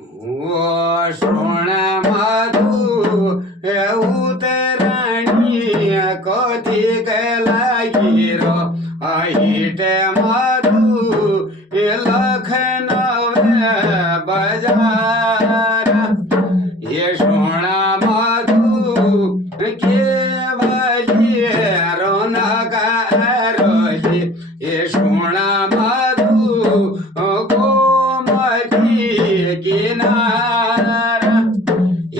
ओ श्रोण मधु उतरणी कथी कलागिर अहिट मधु लखनऊ बजार ये श्रोण मधु केवली रौनक रोली ये श्रोण मधु गोमती किनारा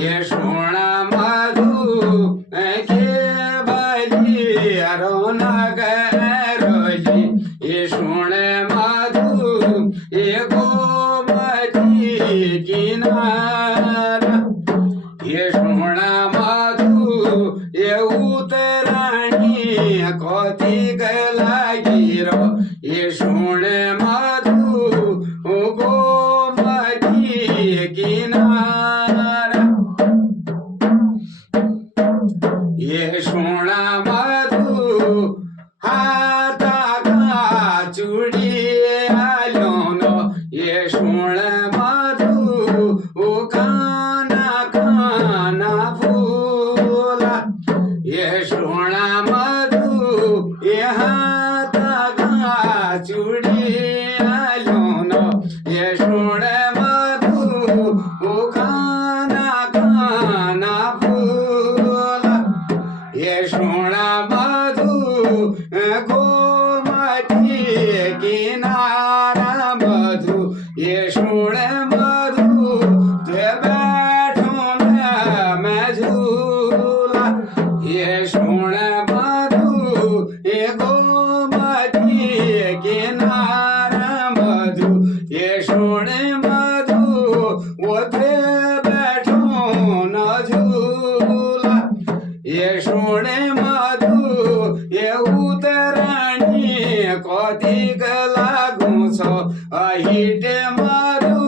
ये श्रोण मधु केवली रौनक रोली ये श्रोण मधु ये गोमती किनारा ये श्रोण मधु ये उतराणी कथी गलागिर ये श्रोण मधु गोमती किनारा ये श्रोण मधु हाता चूड़ी आलोन ये श्रोण मधु काना काना फूला ये श्रोण मधु ये हाता चूड़ी आलोन ये श्रोण मधु काना काना फूला ये श्रोण मधु गोमती किनारा मधु ये श्रोण मधु ते बैठो मैं झूला ये श्रोण मधु ये गोमती किनारा मधु ये श्रोण मधु वो ते बैठो न झूला ये श्रोण मधु ये उतराणी कथी लागू छ अहिट मधु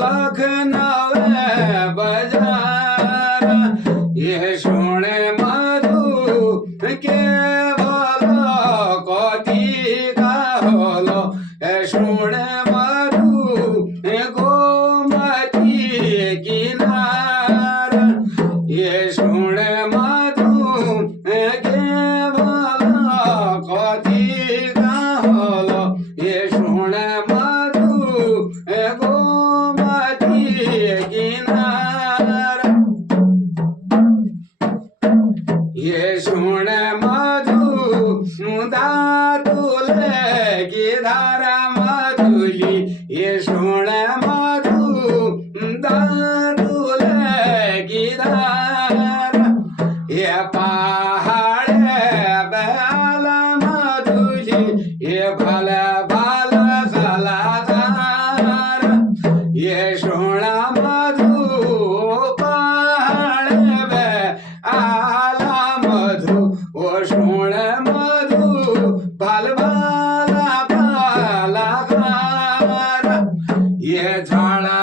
लखनऊ बजार ये श्रोण मधु केवल कथी कहल श्रोण मधु गोमती किनारा ये श्रोण मधु केवल कथी कहल ये श्रोण मधु गोमती किनारा ये श्रोण मधु दादुल गिधारा मधुली ये श्रोण मधु दादुल गिधारा ये पहाड़ बैल मधुली ये भल भल कलाकार ये श्रोण मधु पहाड़ बैल मधु ओ श्रोण मधु भल भल कलाकार ये झाड़ा